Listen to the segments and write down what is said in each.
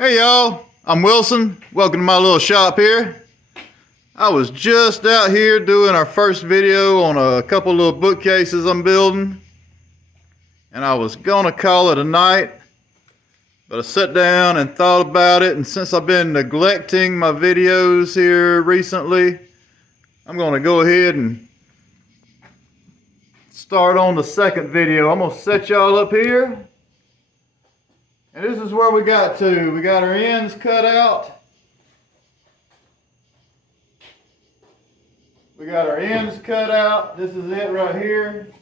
Hey y'all, I'm Wilson. Welcome to my little shop here. I was just out here doing our first video on a couple little bookcases I'm building. And I was gonna call it a night, but I sat down and thought about it, and since I've been neglecting my videos here recently, I'm gonna go ahead and start on the second video. I'm gonna set y'all up here. And this is where we got to. We got our ends cut out. We got our ends cut out. This is it right here.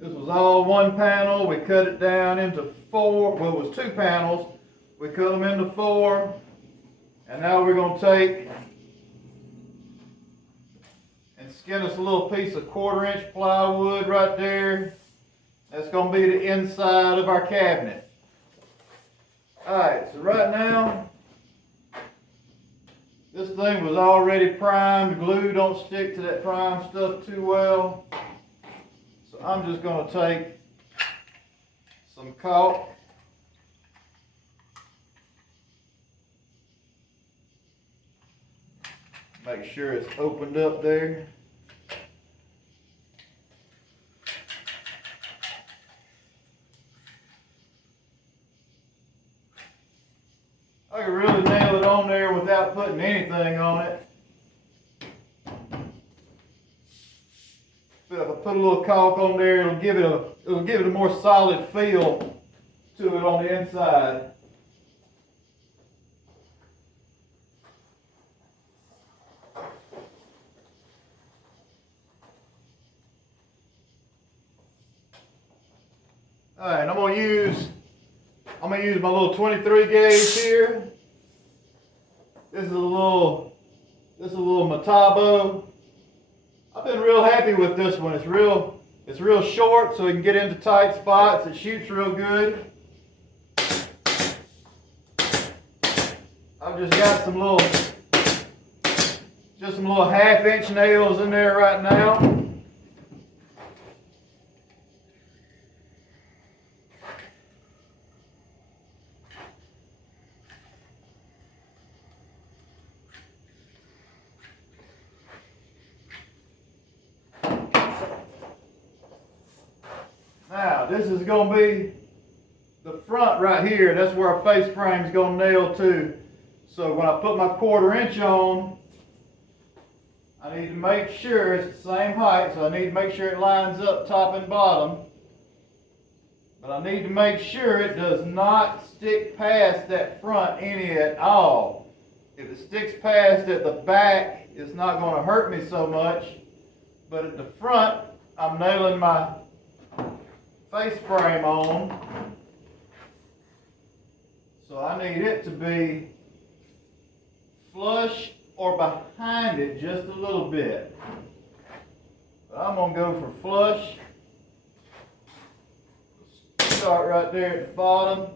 This was all one panel. We cut it down into four. Well, it was two panels. We cut them into four. And now we're going to take and skin us a little piece of 1/4-inch plywood right there. That's going to be the inside of our cabinet. Alright, so right now, this thing was already primed. Glue don't stick to that primed stuff too well. So I'm just going to take some caulk. Make sure it's opened up there. I can really nail it on there without putting anything on it. But if I put a little caulk on there, it'll give it a more solid feel to it on the inside. Alright, I'm gonna use my little 23 gauge here. This is a little Metabo. I've been real happy with this one. It's real short, so it can get into tight spots. It shoots real good. I've just got some little 1/2-inch nails in there right now. Now, this is going to be the front right here. That's where our face frame is going to nail to. So when I put my 1/4-inch on, I need to make sure it's the same height. So I need to make sure it lines up top and bottom. But I need to make sure it does not stick past that front any at all. If it sticks past at the back, it's not going to hurt me so much. But at the front, I'm nailing my face frame on, so I need it to be flush or behind it just a little bit. But I'm going to go for flush. Start right there at the bottom.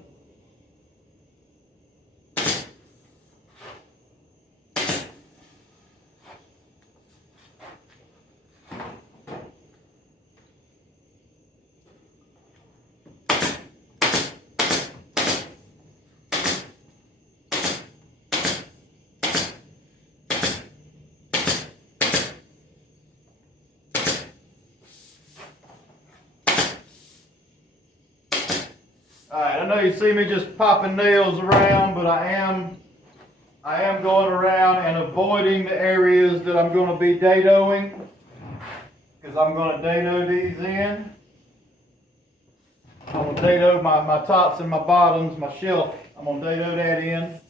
Alright, I know you see me just popping nails around, but I am going around and avoiding the areas that I'm going to be dadoing, because I'm going to dado these in. I'm going to dado my tops and my bottoms, my shelf. I'm going to dado that in.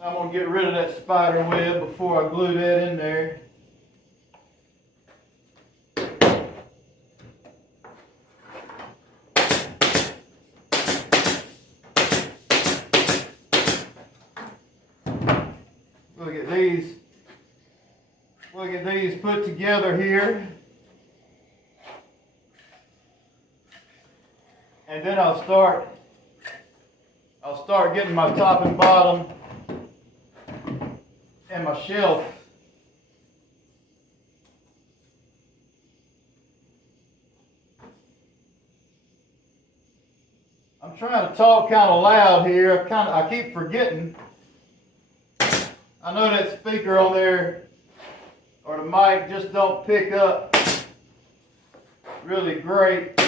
I'm going to get rid of that spider web before I glue that in there. Look at these. Look at these put together here. And then I'll start getting my top and bottom and my shelf. I'm trying to talk kind of loud here. I keep forgetting. I know that speaker on there or the mic just don't pick up really great.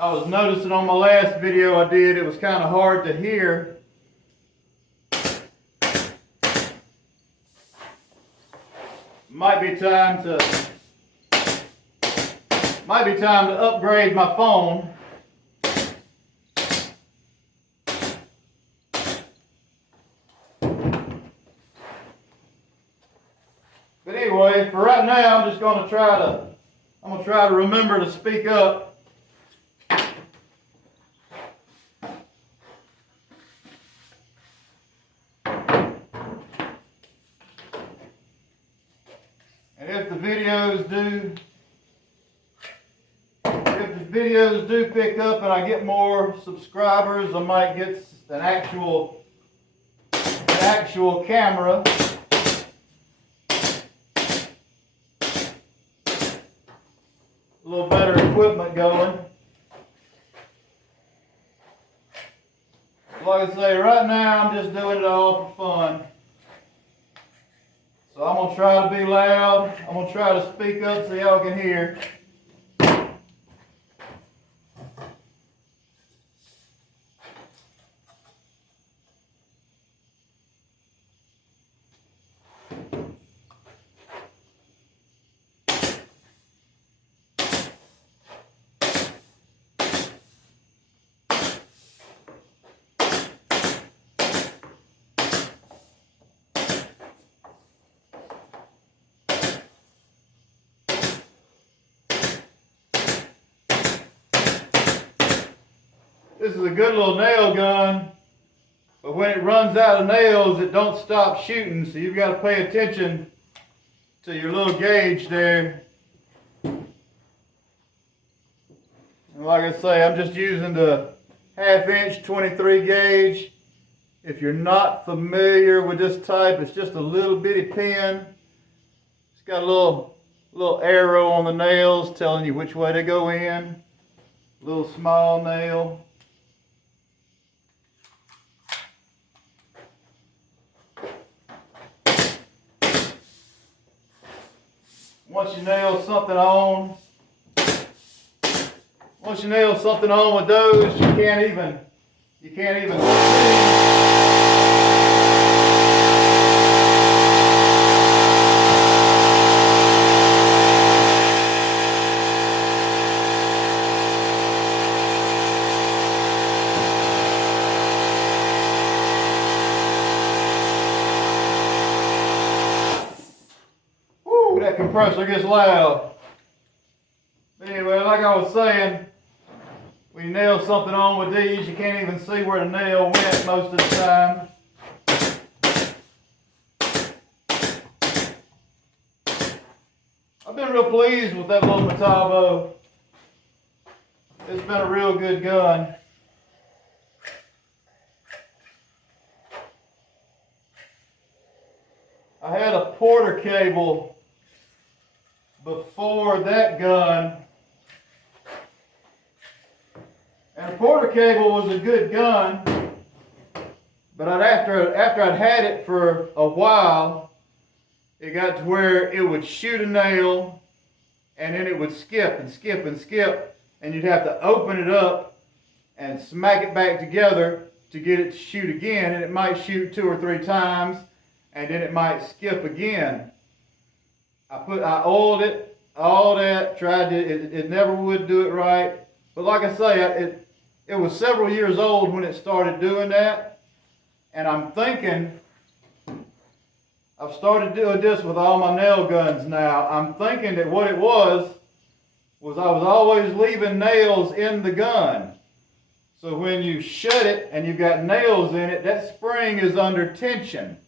I was noticing on my last video I did, it was kind of hard to hear. Might be time to upgrade my phone. But anyway, for right now, I'm gonna try to remember to speak up. And if the videos do pick up and I get more subscribers, I might get an actual camera. A little better equipment going. Like I say, right now I'm just doing it all for fun. So I'm going to try to be loud. I'm going to try to speak up so y'all can hear. This is a good little nail gun, but when it runs out of nails, it don't stop shooting, so you've got to pay attention to your little gauge there. And like I say, I'm just using the 1/2 inch 23 gauge. If you're not familiar with this type, it's just a little bitty pin. It's got a little arrow on the nails telling you which way to go in. Little small nail. Once you nail something on with those, you can't even that compressor gets loud. Anyway, like I was saying, when you nail something on with these, you can't even see where the nail went most of the time. I've been real pleased with that little Metabo. It's been a real good gun. I had a Porter cable before that gun, and a Porter cable was a good gun, but after I'd had it for a while, it got to where it would shoot a nail and then it would skip and skip and skip, and you'd have to open it up and smack it back together to get it to shoot again, and it might shoot 2 or 3 times and then it might skip again. I oiled it, all that, tried to, it never would do it right. But like I say, it was several years old when it started doing that. And I'm thinking, I've started doing this with all my nail guns now. I'm thinking that what it was I was always leaving nails in the gun. So when you shut it and you've got nails in it, that spring is under tension.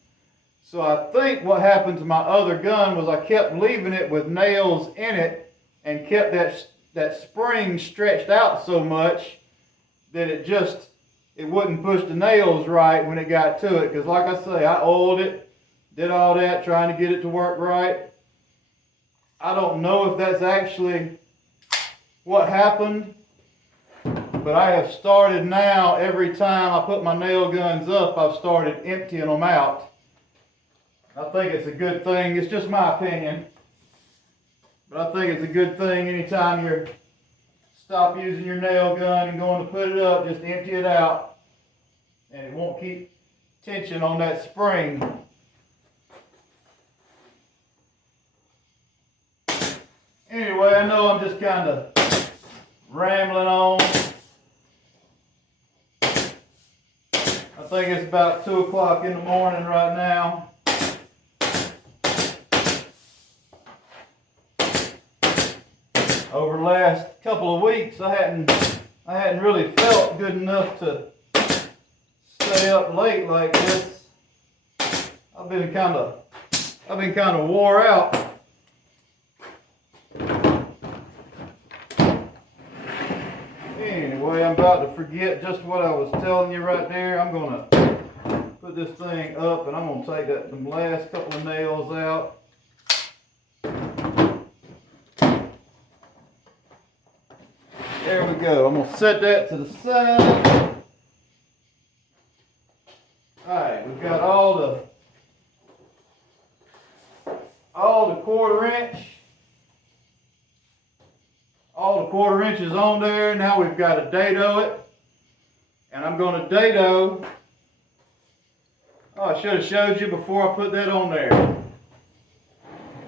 So I think what happened to my other gun was I kept leaving it with nails in it and kept that spring stretched out so much that it wouldn't push the nails right when it got to it. Because like I say, I oiled it, did all that, trying to get it to work right. I don't know if that's actually what happened, but I have started now, every time I put my nail guns up, I've started emptying them out. I think it's a good thing. It's just my opinion, but I think it's a good thing anytime you're stop using your nail gun and going to put it up, just empty it out, and it won't keep tension on that spring. Anyway, I know I'm just kind of rambling on. I think it's about 2 o'clock in the morning right now. Over the last couple of weeks, I hadn't really felt good enough to stay up late like this. I've been kind of wore out. Anyway, I'm about to forget just what I was telling you right there. I'm gonna put this thing up, and I'm gonna take them last couple of nails out. There we go. I'm going to set that to the side. Alright, we've got all the quarter inches on there. Now we've got to dado it. And I'm going to dado. Oh, I should have showed you before I put that on there.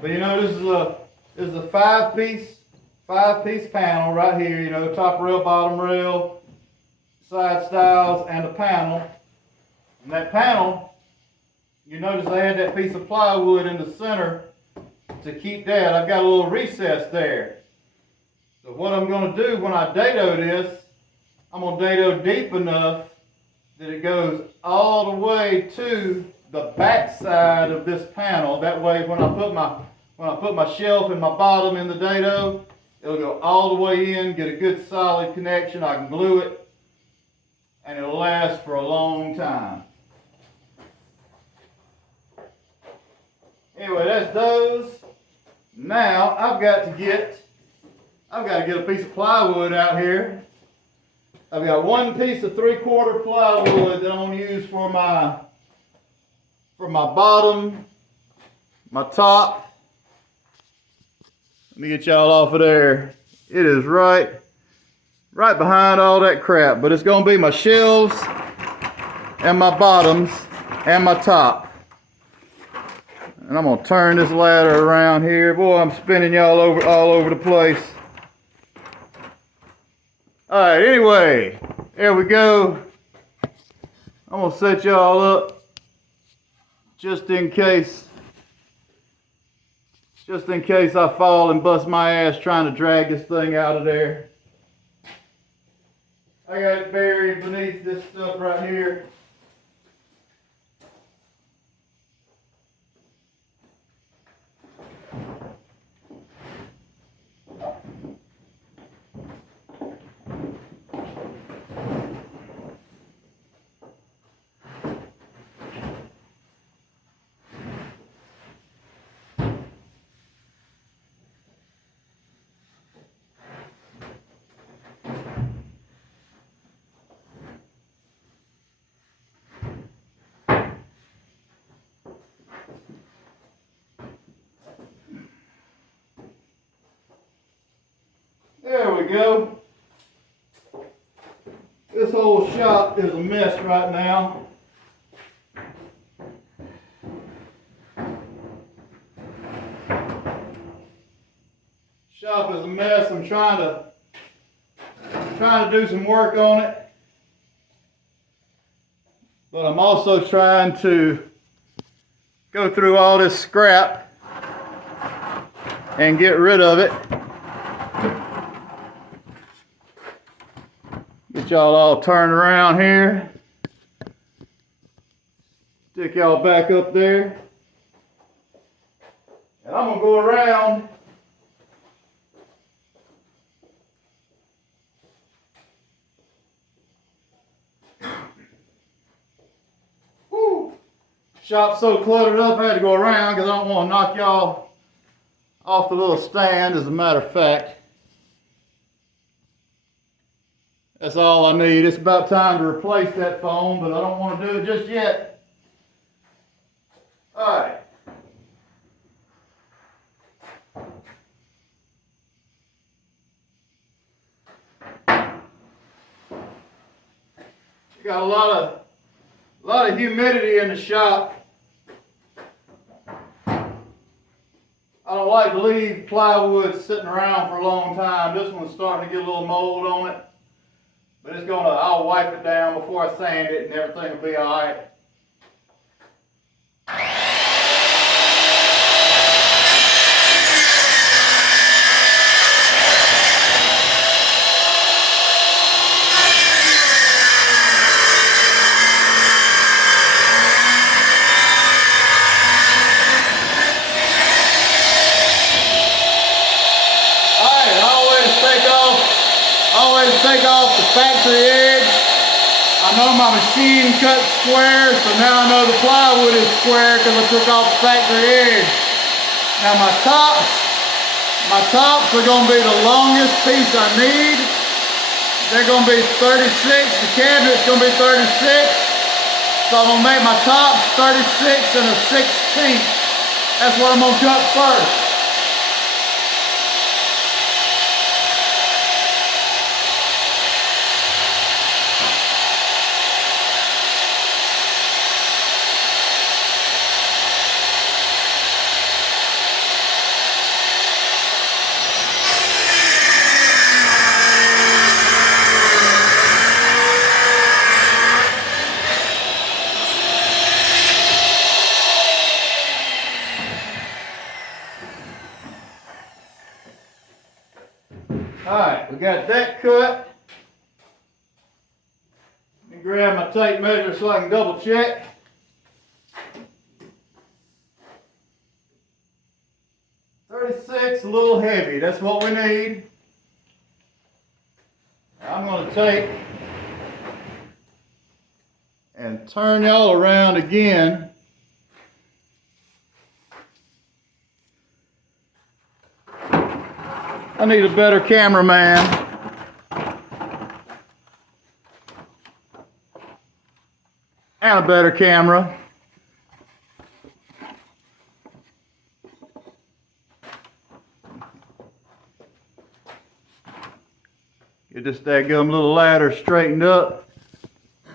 But you know, this is a five-piece panel right here, you know, top rail, bottom rail, side stiles, and a panel. And that panel, you notice I had that piece of plywood in the center to keep that. I've got a little recess there. So what I'm going to do when I dado this, I'm going to dado deep enough that it goes all the way to the back side of this panel. That way when I put my shelf and my bottom in the dado, it'll go all the way in, get a good solid connection. I can glue it, and it'll last for a long time. Anyway, that's those. Now I've got to get a piece of plywood out here. I've got one piece of 3/4 plywood that I'm going to use for my bottom, my top. Let me get y'all off of there. It is right behind all that crap, but it's going to be my shelves and my bottoms and my top. And I'm going to turn this ladder around here. Boy, I'm spinning y'all all over the place. Alright, anyway, there we go. I'm going to set y'all up just in case I fall and bust my ass trying to drag this thing out of there. I got it buried beneath this stuff right here. There we go. This whole shop is a mess right now. Shop is a mess. I'm trying to do some work on it. But I'm also trying to go through all this scrap and get rid of it. Get y'all all turned around here. Stick y'all back up there. And I'm going to go around Shop's so cluttered up, I had to go around because I don't want to knock y'all off the little stand, as a matter of fact. That's all I need. It's about time to replace that phone, but I don't want to do it just yet. Alright. You got a lot of humidity in the shop. I don't like to leave plywood sitting around for a long time. This one's starting to get a little mold on it. But I'll wipe it down before I sand it and everything will be alright. Always take off the factory edge. I know my machine cuts square, so now I know the plywood is square because I took off the factory edge. Now my tops are going to be the longest piece I need. They're going to be 36. The cabinet's going to be 36. So I'm going to make my tops 36 and a 16th. That's what I'm going to cut first. Alright, we got that cut. Let me grab my tape measure so I can double check. $36, a little heavy, that's what we need. Now I'm going to take and turn y'all around again. I need a better cameraman. And a better camera. Get this daggum little ladder straightened up.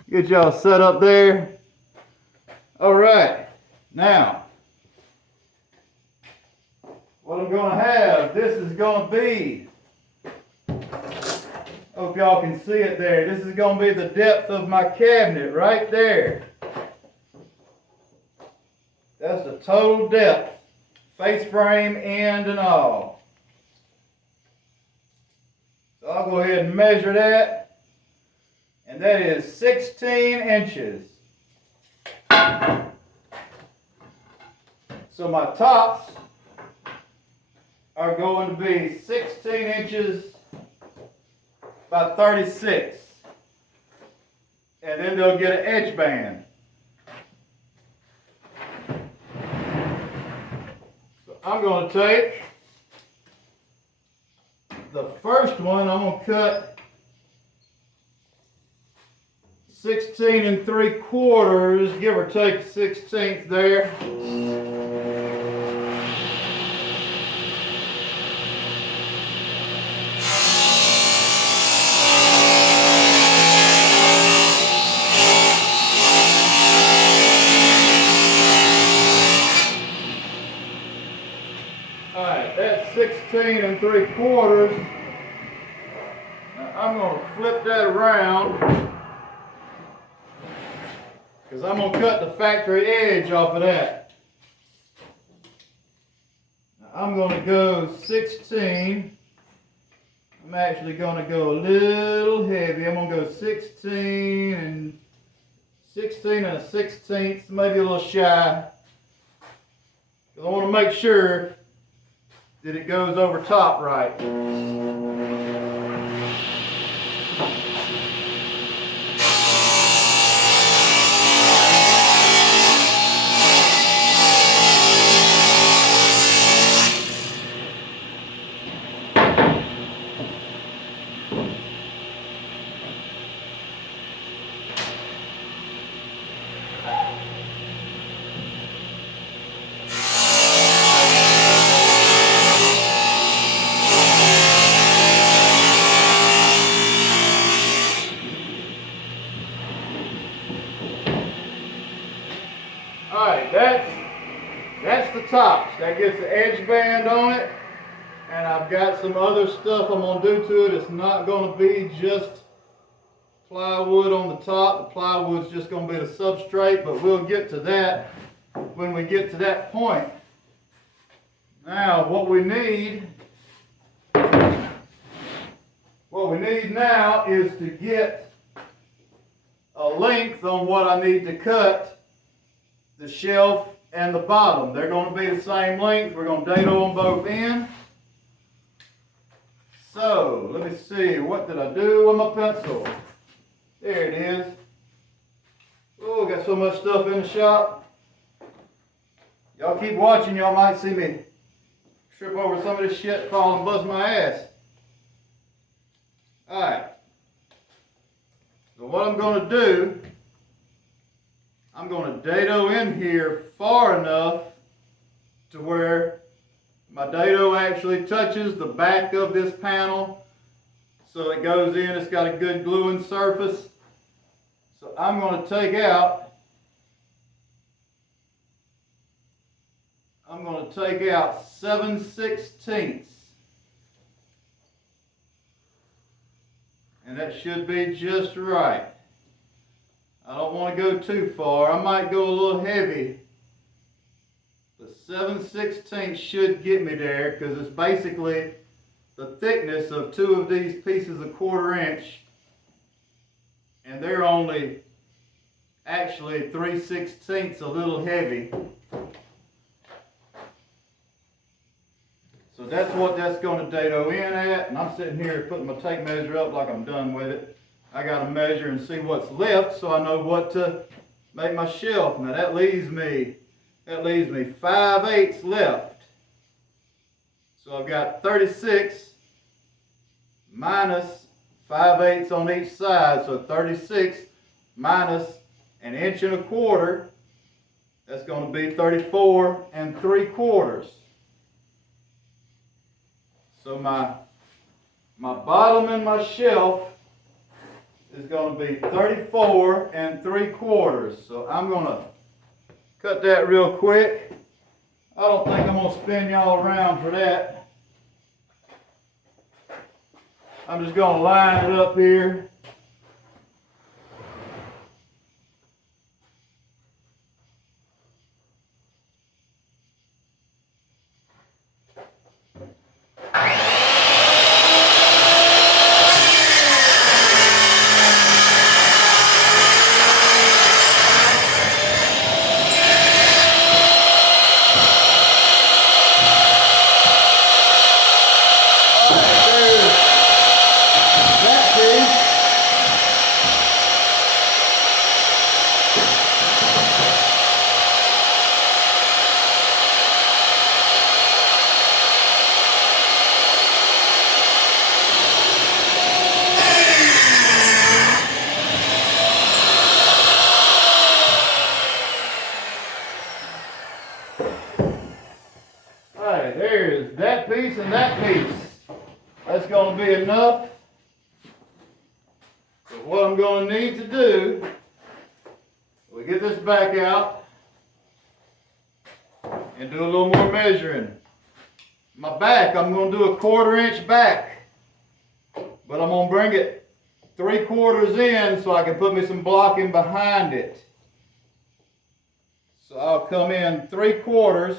Get y'all set up there. Alright, now what I'm going to have, this is going to be, hope y'all can see it there, this is going to be the depth of my cabinet right there. That's the total depth, face frame, end and all. So I'll go ahead and measure that, and that is 16 inches. So my tops are going to be 16 inches by 36. And then they'll get an edge band. So I'm going to take the first one, I'm going to cut 16 3/4, give or take 1/16 there. Alright, that's 16 3/4. Now I'm going to flip that around because I'm going to cut the factory edge off of that. Now I'm going to go 16. I'm actually going to go a little heavy. I'm going to go 16 and 1/16, maybe a little shy. I want to make sure that it goes over top right. That gets the edge band on it. And I've got some other stuff I'm going to do to it. It's not going to be just plywood on the top. The plywood's just going to be the substrate, but we'll get to that when we get to that point. Now, what we need now is to get a length on what I need to cut the shelf and the bottom. They're going to be the same length. We're going to dado on both ends. So, let me see, what did I do with my pencil? There it is. Oh, got so much stuff in the shop. Y'all keep watching, y'all might see me trip over some of this shit, fall and bust my ass. Alright. So what I'm going to do, I'm going to dado in here far enough to where my dado actually touches the back of this panel. So it goes in, it's got a good gluing surface. So I'm going to take out 7/16. And that should be just right. I don't want to go too far. I might go a little heavy. The 7/16 should get me there because it's basically the thickness of two of these pieces of 1/4 inch. And they're only actually 3/16 a little heavy. So that's what that's going to dado in at. And I'm sitting here putting my tape measure up like I'm done with it. I got to measure and see what's left so I know what to make my shelf. Now that leaves me 5/8 left. So I've got 36 minus 5/8 on each side. So 36 minus 1 1/4 inches. That's going to be 34 3/4. So my bottom and my shelf is going to be 34 3/4. So I'm going to cut that real quick. I don't think I'm going to spin y'all around for that. I'm just going to line it up here. There's that piece and that piece. That's going to be enough. But what I'm going to need to do, we get this back out and do a little more measuring. My back, I'm going to do a 1/4 inch back, but I'm going to bring it 3/4 in so I can put me some blocking behind it. So I'll come in 3/4.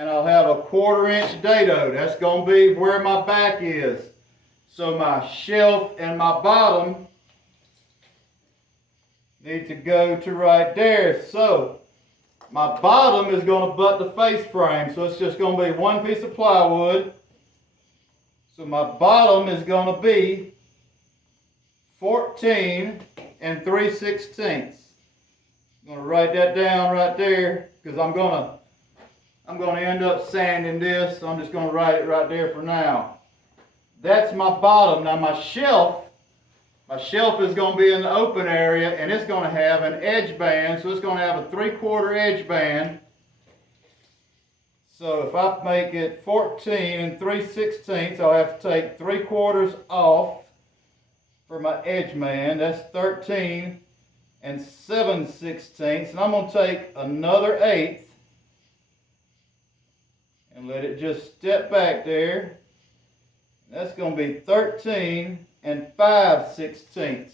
And I'll have a 1/4 inch dado. That's going to be where my back is. So my shelf and my bottom need to go to right there. So my bottom is going to butt the face frame. So it's just going to be one piece of plywood. So my bottom is going to be 14 3/16. I'm going to write that down right there because I'm going to end up sanding this, so I'm just going to write it right there for now. That's my bottom. Now my shelf is going to be in the open area, and it's going to have an edge band, so it's going to have a 3/4 edge band. So if I make it 14 3/16, I'll have to take 3/4 off for my edge band. That's 13 7/16, and I'm going to take another 1/8 and let it just step back there. That's going to be 13 5/16.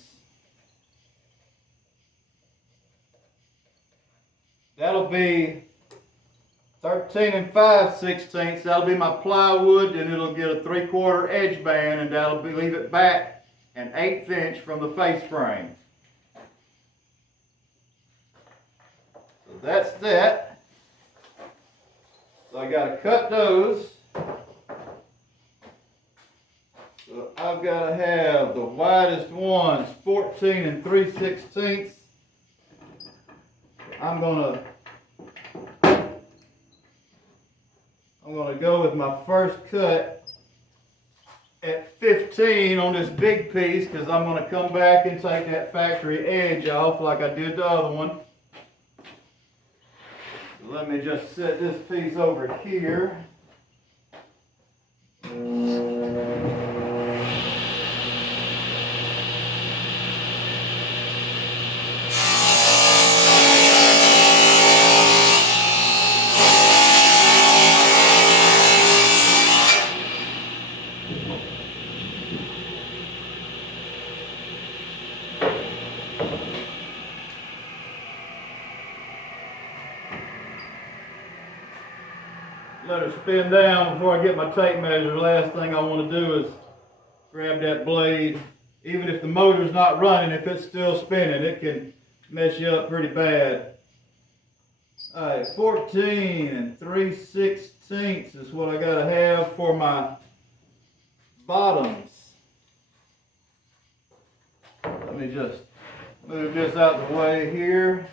That'll be 13 5/16. That'll be my plywood, and it'll get a 3/4 edge band, and that'll be, leave it back an 1/8 inch from the face frame. So that's that. So I got to cut those. So I've got to have the widest ones 14 3/16. I'm gonna go with my first cut at 15 on this big piece, because I'm going to come back and take that factory edge off like I did the other one. So let me just set this piece over here. Let her spin down before I get my tape measure. The last thing I want to do is grab that blade. Even if the motor's not running, if it's still spinning, it can mess you up pretty bad. Alright, 14 3/16 is what I gotta have for my bottoms. Let me just move this out the way here.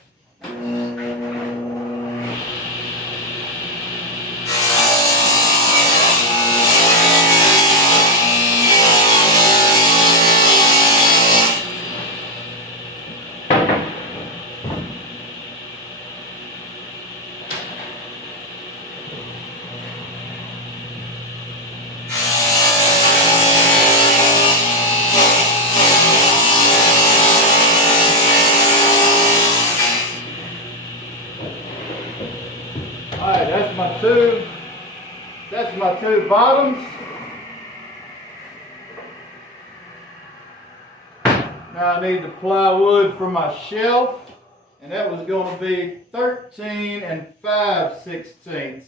Alright, that's my two bottoms. Now I need the plywood for my shelf, and that was going to be 13 5/16.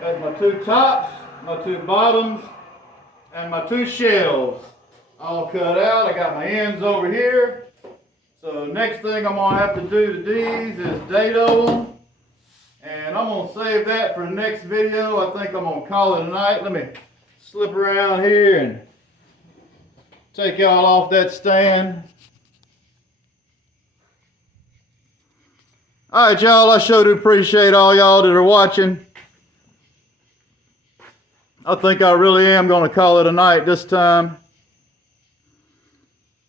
That's my two tops, my two bottoms, and my two shelves all cut out. I got my ends over here. So next thing I'm going to have to do to these is dado them. And I'm going to save that for the next video. I think I'm going to call it a night. Let me slip around here and take y'all off that stand. Alright y'all, I sure do appreciate all y'all that are watching. I think I really am going to call it a night this time.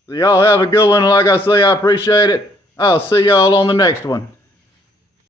So y'all have a good one, and like I say, I appreciate it. I'll see y'all on the next one.